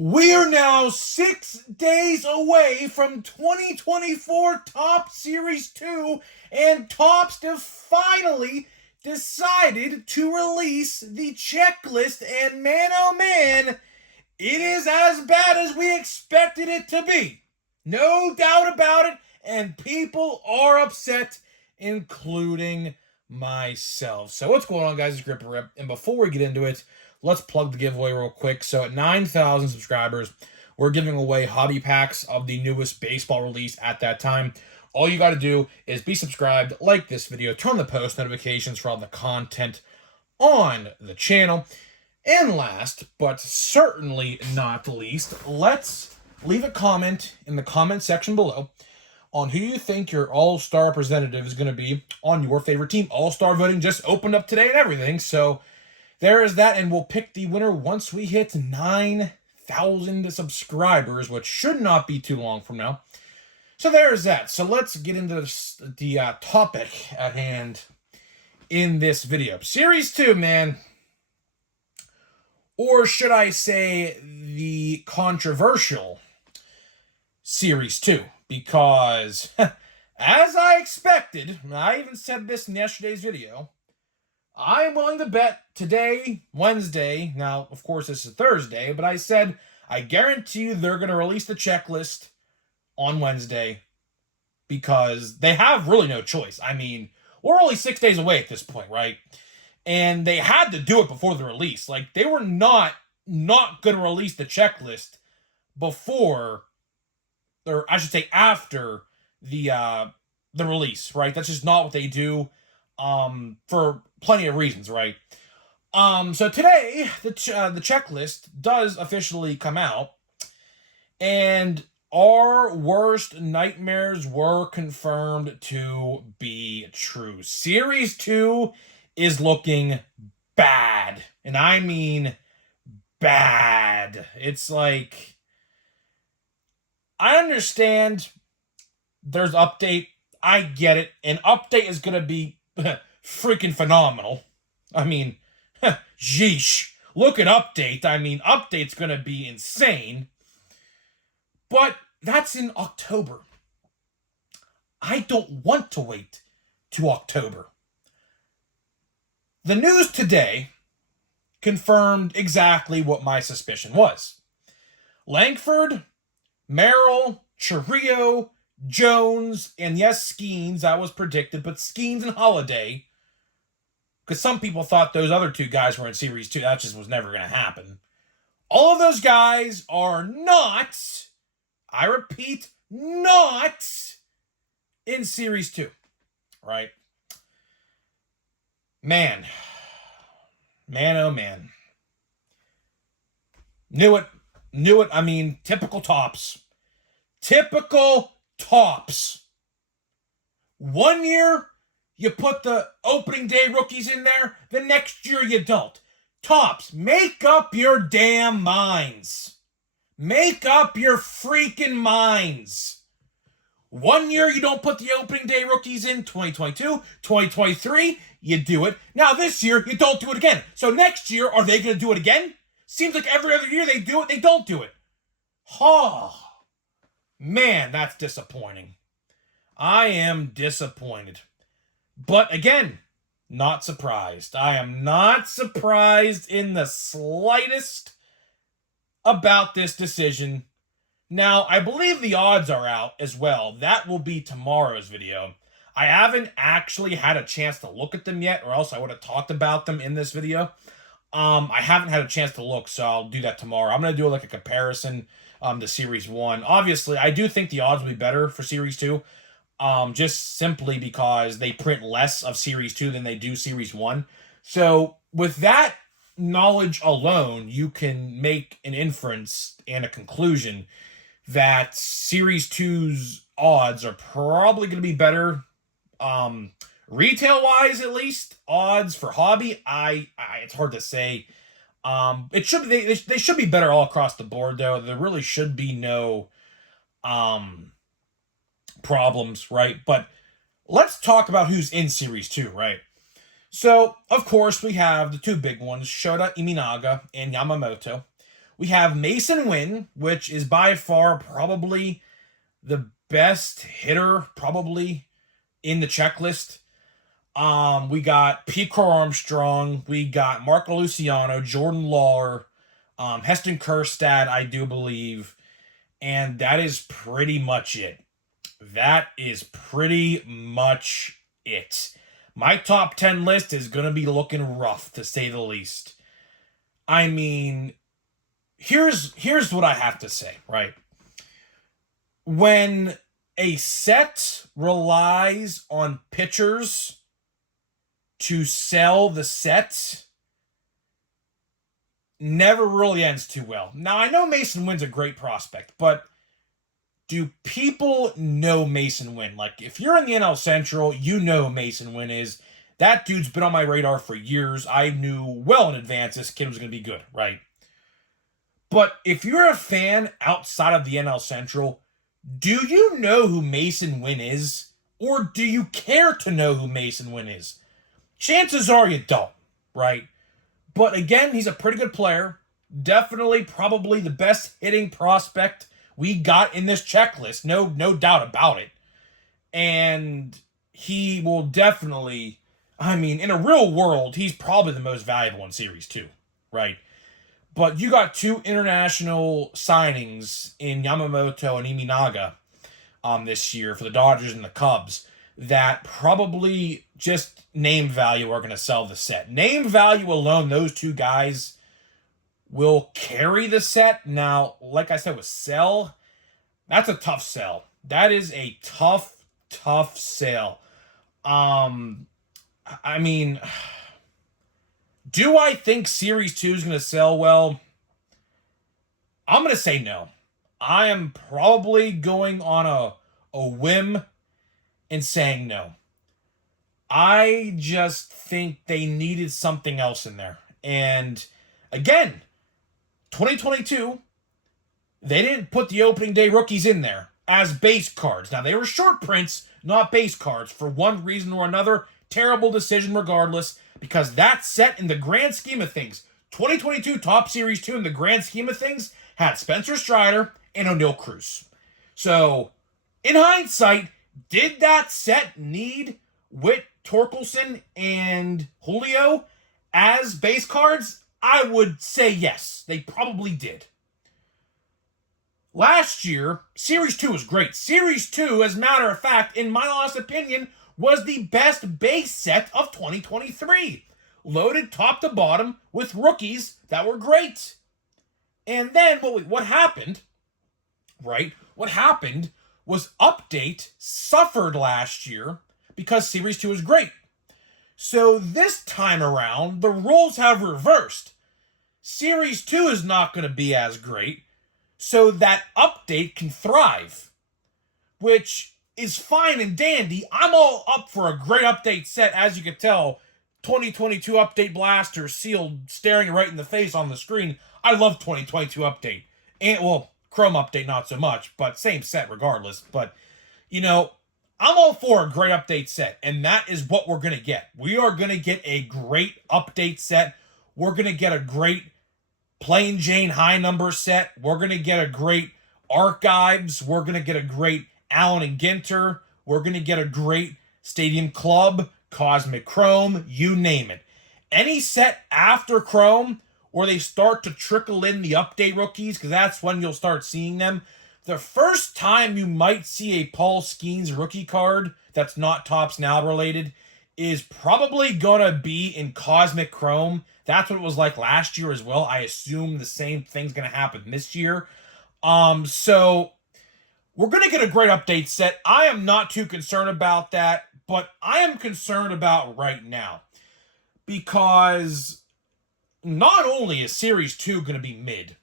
We're now 6 days away from 2024 Top Series 2, and Topps have finally decided to release the checklist, and man oh man, it is as bad as we expected it to be. No doubt about it, and people are upset, including myself. So what's going on, guys? It's Gripper Rip, and before we get into it, let's plug the giveaway real quick. So at 9,000 subscribers, we're giving away hobby packs of the newest baseball release at that time. All you got to do is be subscribed, like this video, turn on the post notifications for all the content on the channel. And last, but certainly not least, let's leave a comment in the comment section below on who you think your all-star representative is going to be on your favorite team. All-star voting just opened up today and everything, so there is that, and we'll pick the winner once we hit 9,000 subscribers, which should not be too long from now. So there is that. So let's get into the topic at hand in this video. Series 2, man. Or should I say the controversial Series 2. Because, as I expected, and I even said this in yesterday's video, I'm willing to bet today, Wednesday, now, of course, this is Thursday, but I said, I guarantee you they're going to release the checklist on Wednesday because they have really no choice. I mean, we're only 6 days away at this point, right? And they had to do it before the release. Like, they were not going to release the checklist before, or I should say after the release, right? That's just not what they do. For plenty of reasons, right? So today, the checklist does officially come out, and our worst nightmares were confirmed to be true. Series 2 is looking bad, and I mean bad. It's like, I understand there's update. I get it. An update is going to be freaking phenomenal. I mean, sheesh. Look at update. I mean, update's going to be insane. But that's in October. I don't want to wait to October. The news today confirmed exactly what my suspicion was. Langford, Merrill, Chirrillo, Jones, and yes, Skeens, that was predicted, but Skeens and Holiday, because some people thought those other two guys were in Series 2. That just was never going to happen. All of those guys are not, I repeat, not in Series 2, right? Man, oh man. Knew it. I mean, typical Topps. Typical Topps. 1 year, you put the opening day rookies in there. The next year, you don't. Topps, make up your damn minds. Make up your freaking minds. 1 year, you don't put the opening day rookies in. 2022, 2023, you do it. Now, this year, you don't do it again. So next year, are they going to do it again? Seems like every other year they do it, they don't do it. Oh, man, that's disappointing. I am disappointed. But again, not surprised. I am not surprised in the slightest about this decision. Now, I believe the odds are out as well. That will be tomorrow's video. I haven't actually had a chance to look at them yet, or else I would have talked about them in this video. I haven't had a chance to look, so I'll do that tomorrow. I'm going to do like a comparison to Series 1. Obviously, I do think the odds will be better for Series 2, just simply because they print less of Series 2 than they do Series 1. So with that knowledge alone, you can make an inference and a conclusion that Series 2's odds are probably going to be better, retail-wise at least. Odds for hobby, it's hard to say. It should they should be better all across the board, though. There really should be no problems, right? But let's talk about who's in Series 2, right? So, of course, we have the two big ones, Shota Iminaga and Yamamoto. We have Mason Wynn, which is by far probably the best hitter probably in the checklist. We got Pete Crow Armstrong, we got Marco Luciano, Jordan Lawler, Heston Kjerstad, I do believe, and that is pretty much it. That is pretty much it. My top 10 list is going to be looking rough, to say the least. I mean, here's what I have to say, right? When a set relies on pitchers to sell the set, never really ends too well. Now, I know Mason Wynn's a great prospect, but do people know Mason Wynn? Like, if you're in the NL Central, you know who Mason Wynn is. That dude's been on my radar for years. I knew well in advance this kid was going to be good, right? But if you're a fan outside of the NL Central, do you know who Mason Wynn is? Or do you care to know who Mason Wynn is? Chances are you don't, right? But again, he's a pretty good player. Definitely, probably the best hitting prospect we got in this checklist. No doubt about it. And he will definitely, I mean, in a real world, he's probably the most valuable in Series 2, right? But you got two international signings in Yamamoto and Imanaga this year for the Dodgers and the Cubs that probably just name value are going to sell the set. Name value alone, those two guys will carry the set. Now, like I said, with sell, that's a tough sell. That is a tough sell. I mean, do I think Series 2 is going to sell well? I'm going to say no. I am probably going on a whim and saying no. I just think they needed something else in there. And again, 2022, they didn't put the opening day rookies in there as base cards. Now, they were short prints, not base cards, for one reason or another. Terrible decision regardless, because that set in the grand scheme of things, 2022 Top Series 2 in the grand scheme of things, had Spencer Strider and O'Neal Cruz. So, in hindsight, did that set need Whit Torkelson and Julio as base cards? I would say yes. They probably did. Last year, Series 2 was great. Series 2, as a matter of fact, in my honest opinion, was the best base set of 2023. Loaded top to bottom with rookies that were great. And then what happened, right? What happened was Update suffered last year because Series 2 was great. So this time around, the roles have reversed. Series 2 is not going to be as great, so that Update can thrive, which is fine and dandy. I'm all up for a great Update set. As you can tell, 2022 Update Blaster sealed, staring right in the face on the screen. I love 2022 Update. And, well, Chrome Update not so much, but same set regardless. But, you know, I'm all for a great Update set, and that is what we're going to get. We are going to get a great Update set. We're going to get a great Plain Jane high number set. We're going to get a great Archives. We're going to get a great Allen and Ginter. We're going to get a great Stadium Club, Cosmic Chrome, you name it. Any set after Chrome where they start to trickle in the Update rookies, because that's when you'll start seeing them. The first time you might see a Paul Skeens rookie card that's not Topps Now related is probably going to be in Cosmic Chrome. That's what it was like last year as well. I assume the same thing's going to happen this year. So we're going to get a great Update set. I am not too concerned about that, but I am concerned about right now because not only is Series 2 going to be mid,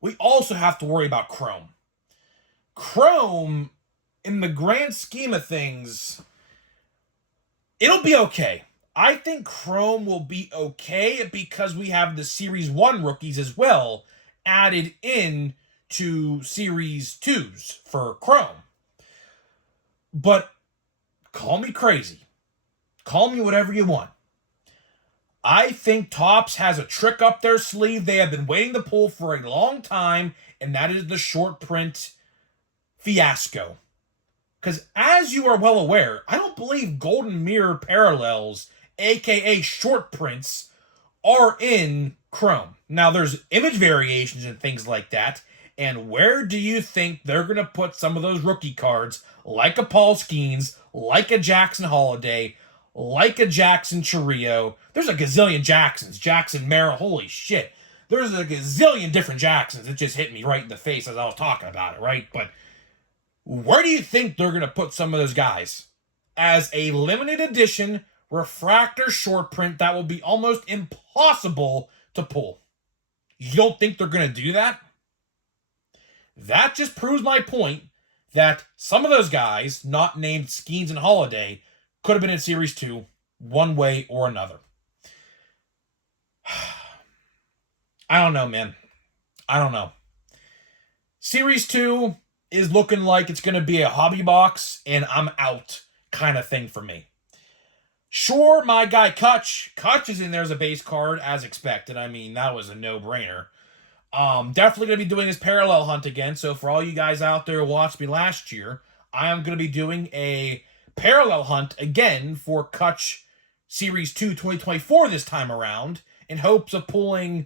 we also have to worry about Chrome. Chrome, in the grand scheme of things, it'll be okay. I think Chrome will be okay because we have the Series 1 rookies as well added in to Series 2s for Chrome. But call me crazy. Call me whatever you want. I think Topps has a trick up their sleeve they have been waiting to pull for a long time, and that is the short print fiasco. Because as you are well aware, I don't believe Golden Mirror parallels, aka short prints, are in Chrome. Now, there's image variations and things like that. And where do you think they're going to put some of those rookie cards, like a Paul Skeens, like a Jackson Holiday, like a Jackson Chourio? There's a gazillion Jacksons. Jackson Merrill, holy shit. There's a gazillion different Jacksons. It just hit me right in the face as I was talking about it, right? But where do you think they're going to put some of those guys? As a limited edition refractor short print that will be almost impossible to pull. You don't think they're going to do that? That just proves my point that some of those guys, not named Skeens and Holiday, could have been in Series 2 one way or another. I don't know, man. I don't know. Series 2 is looking like it's going to be a hobby box and I'm out kind of thing for me. Sure, my guy Kutch is in there as a base card as expected. I mean, that was a no-brainer. Definitely going to be doing his parallel hunt again. So for all you guys out there who watched me last year, I am going to be doing a parallel hunt again for Kutch Series 2 2024 this time around in hopes of pulling,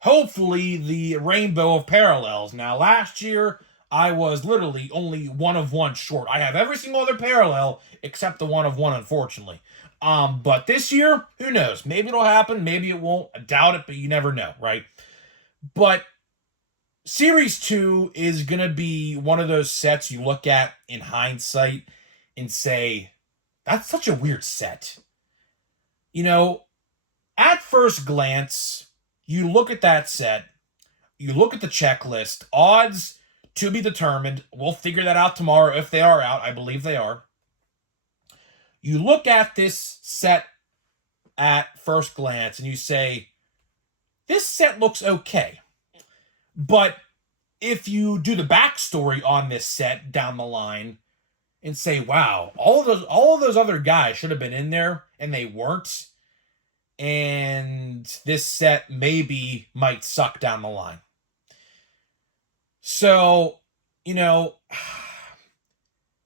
hopefully, the rainbow of parallels. Now, last year, I was literally only one of one short. I have every single other parallel except the one of one, unfortunately. But this year, who knows? Maybe it'll happen, maybe it won't. I doubt it, but you never know, right? But Series 2 is going to be one of those sets you look at in hindsight and say, that's such a weird set. You know, at first glance, you look at that set, you look at the checklist, odds to be determined. We'll figure that out tomorrow if they are out. I believe they are. You look at this set at first glance and you say, this set looks okay. But if you do the backstory on this set down the line and say, wow, all of those other guys should have been in there and they weren't, and this set maybe might suck down the line. So, you know,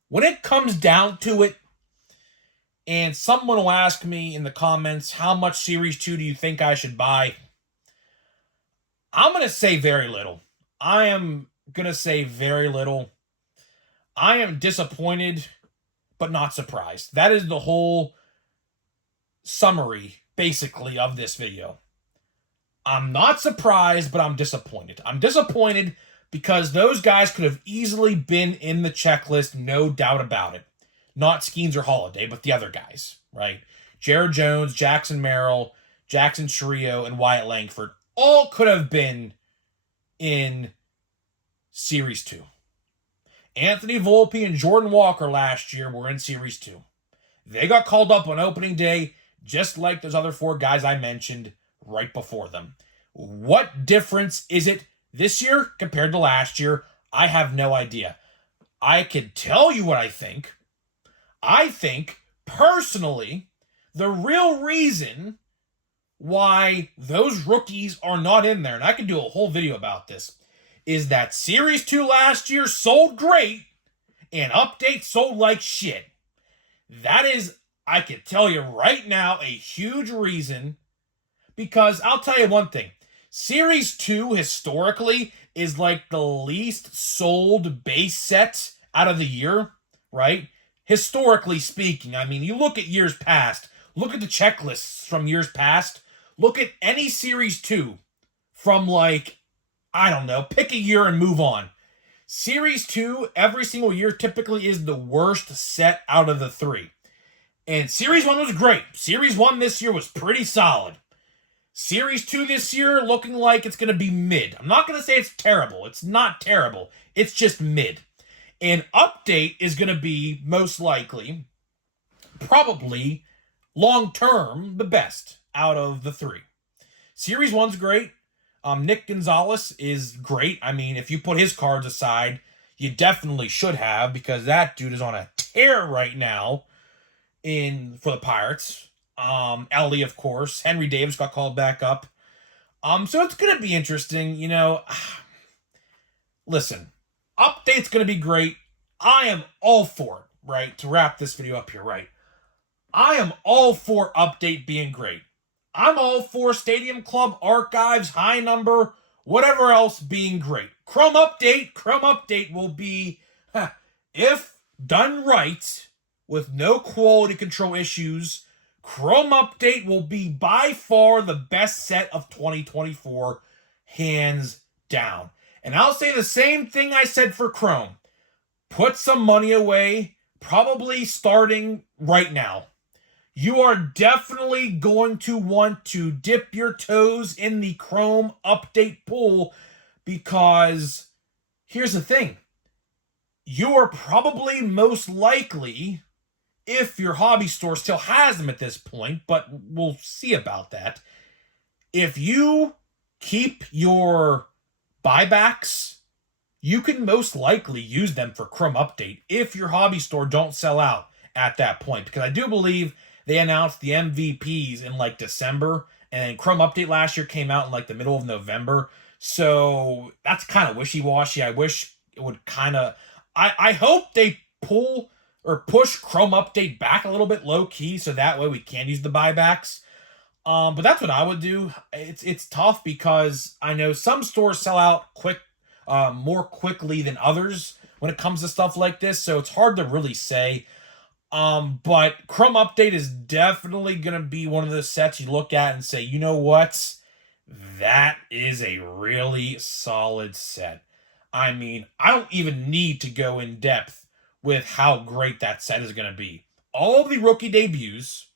when it comes down to it, and someone will ask me in the comments, how much Series 2 do you think I should buy? I'm going to say very little. I am going to say very little. I am disappointed, but not surprised. That is the whole summary, basically, of this video. I'm not surprised, but I'm disappointed. I'm disappointed because those guys could have easily been in the checklist, no doubt about it. Not Skeens or Holiday, but the other guys, right? Jared Jones, Jackson Merrill, Jackson Chourio, and Wyatt Langford all could have been in Series 2. Anthony Volpe and Jordan Walker last year were in Series 2. They got called up on opening day, just like those other four guys I mentioned right before them. What difference is it this year compared to last year? I have no idea. I could tell you what I think. I think, personally, the real reason why those rookies are not in there, and I could do a whole video about this, is that Series 2 last year sold great, and Update sold like shit. That is, I can tell you right now, a huge reason, because I'll tell you one thing. Series 2, historically, is like the least sold base set out of the year, right? Historically speaking, I mean, you look at years past, look at the checklists from years past, look at any Series 2 from like, I don't know, pick a year and move on. Series 2, every single year, typically is the worst set out of the three. And Series 1 was great. Series 1 this year was pretty solid. Series 2 this year looking like it's going to be mid. I'm not going to say it's terrible. It's not terrible. It's just mid. And Update is going to be, most likely, probably, long-term, the best out of the three. Series 1's great. Nick Gonzalez is great. I mean, if you put his cards aside, you definitely should have, because that dude is on a tear right now for the Pirates. Ellie, of course. Henry Davis got called back up. So it's gonna be interesting, Listen, update's gonna be great. I am all for it, right? To wrap this video up here, right? I am all for update being great. I'm all for Stadium Club, Archives, High Number, whatever else being great. Chrome Update will be, if done right, with no quality control issues, Chrome Update will be by far the best set of 2024, hands down. And I'll say the same thing I said for Chrome. Put some money away, probably starting right now. You are definitely going to want to dip your toes in the Chrome update pool because here's the thing. You are probably most likely, if your hobby store still has them at this point, but we'll see about that. If you keep your buybacks, you can most likely use them for Chrome Update if your hobby store don't sell out at that point. Because I do believe they announced the MVPs in like December, and Chrome Update last year came out in like the middle of November. So that's kind of wishy-washy. I wish it would kind of... I hope they pull or push Chrome Update back a little bit low-key so that way we can use the buybacks. But that's what I would do. It's tough because I know some stores sell out more quickly than others when it comes to stuff like this, so it's hard to really say. But Chrome Update is definitely going to be one of those sets you look at and say, you know what? That is a really solid set. I mean, I don't even need to go in depth with how great that set is going to be. All of the rookie debuts,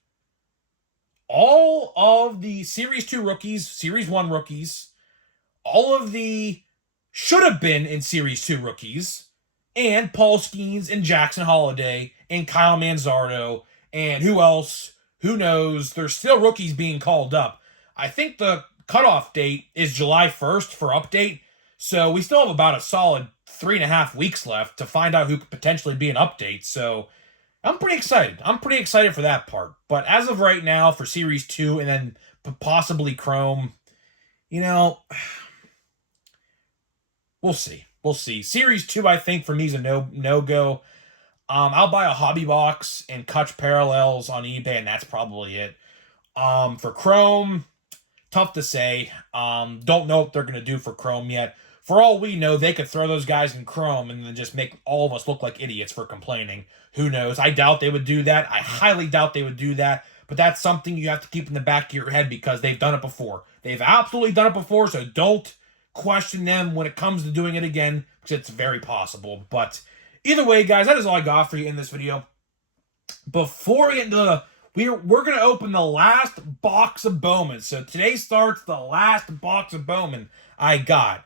all of the Series 2 rookies, Series 1 rookies, all of the should have been in Series 2 rookies, and Paul Skeens and Jackson Holiday and Kyle Manzardo, and who else? Who knows? There's still rookies being called up. I think the cutoff date is July 1st for update, so we still have about a solid 3.5 weeks left to find out who could potentially be an update, so I'm pretty excited. I'm pretty excited for that part. But as of right now, for Series 2 and then possibly Chrome, we'll see. We'll see. Series 2, I think, for me is a no-go. I'll buy a hobby box and cut parallels on eBay, and that's probably it. For Chrome, tough to say. Don't know what they're going to do for Chrome yet. For all we know, they could throw those guys in Chrome and then just make all of us look like idiots for complaining. Who knows? I doubt they would do that. I highly doubt they would do that. But that's something you have to keep in the back of your head because they've done it before. They've absolutely done it before, so don't question them when it comes to doing it again, because it's very possible. But either way, guys, that is all I got for you in this video. Before we get into we're going to open the last box of Bowman. So today starts the last box of Bowman I got.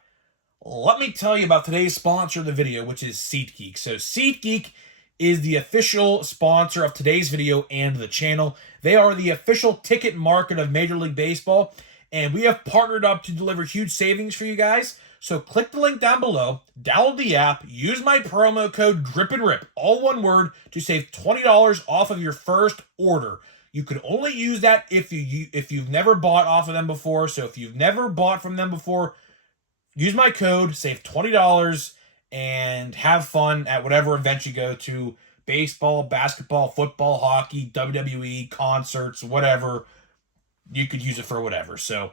Let me tell you about today's sponsor of the video, which is SeatGeek. So SeatGeek is the official sponsor of today's video and the channel. They are the official ticket market of Major League Baseball, and we have partnered up to deliver huge savings for you guys. So click the link down below, download the app, use my promo code DRIPANDRIP, all one word, to save $20 off of your first order. You could only use that if you've never bought off of them before. So if you've never bought from them before, use my code, save $20, and have fun at whatever event you go to. Baseball, basketball, football, hockey, WWE, concerts, whatever. You could use it for whatever. So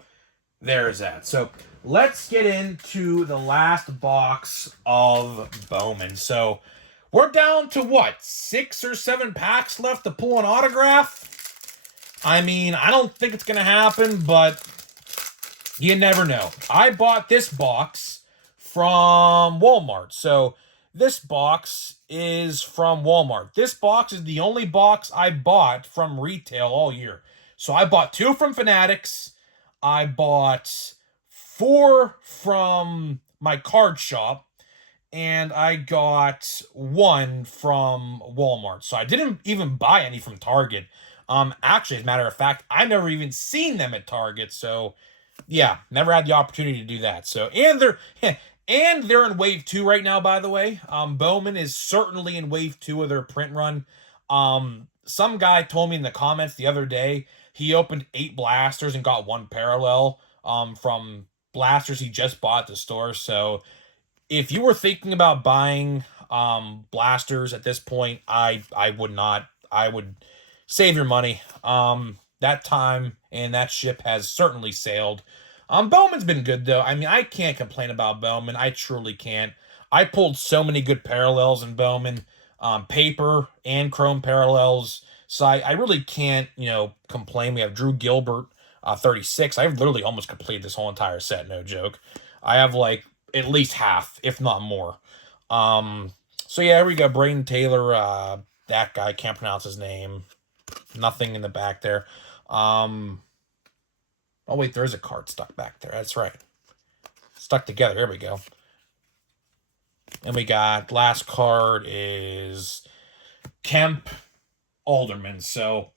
there's that. So let's get into the last box of Bowman. So we're down to what? 6 or 7 packs left to pull an autograph? I mean, I don't think it's going to happen, but you never know. I bought this box from Walmart. So this box is from Walmart. This box is the only box I bought from retail all year. So I bought 2 from Fanatics. I bought 4 from my card shop. And I got 1 from Walmart. So I didn't even buy any from Target. Actually, as a matter of fact, I've never even seen them at Target. So yeah, never had the opportunity to do that. So, and they're in wave 2 right now, by the way. Bowman is certainly in wave 2 of their print run. some guy told me in the comments the other day he opened 8 blasters and got 1 parallel from blasters he just bought at the store. So if you were thinking about buying blasters at this point, I would not. I would save your money. That time and that ship has certainly sailed. Bowman's been good though. I mean, I can't complain about Bowman. I truly can't. I pulled so many good parallels in Bowman, paper and chrome parallels. So I really can't, complain. We have Drew Gilbert, 36. I've literally almost completed this whole entire set, no joke. I have like at least half, if not more. So yeah, here we go. Braden Taylor, that guy, can't pronounce his name. Nothing in the back there. Oh wait, there's a card stuck back there. That's right. Stuck together. Here we go. And we got last card is Kemp Alderman. So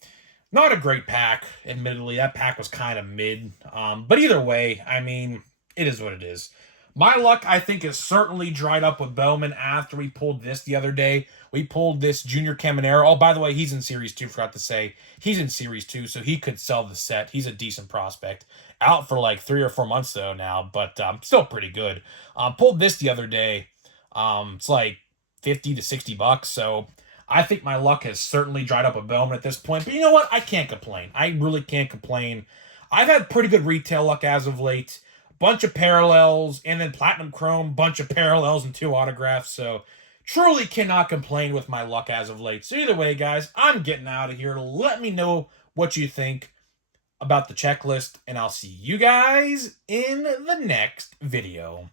not a great pack, admittedly. That pack was kind of mid. But either way, I mean, it is what it is. My luck, I think, is certainly dried up with Bowman after we pulled this the other day. We pulled this Junior Caminero. Oh, by the way, he's in Series 2, forgot to say. He's in Series 2, so he could sell the set. He's a decent prospect. Out for like 3 or 4 months, though, now, but still pretty good. Pulled this the other day. It's like 50 to 60 bucks, so I think my luck has certainly dried up with Bowman at this point. But you know what? I can't complain. I really can't complain. I've had pretty good retail luck as of late. Bunch of parallels, and then platinum chrome, bunch of parallels and 2 autographs. So truly cannot complain with my luck as of late. So either way, guys, I'm getting out of here. Let me know what you think about the checklist, and I'll see you guys in the next video.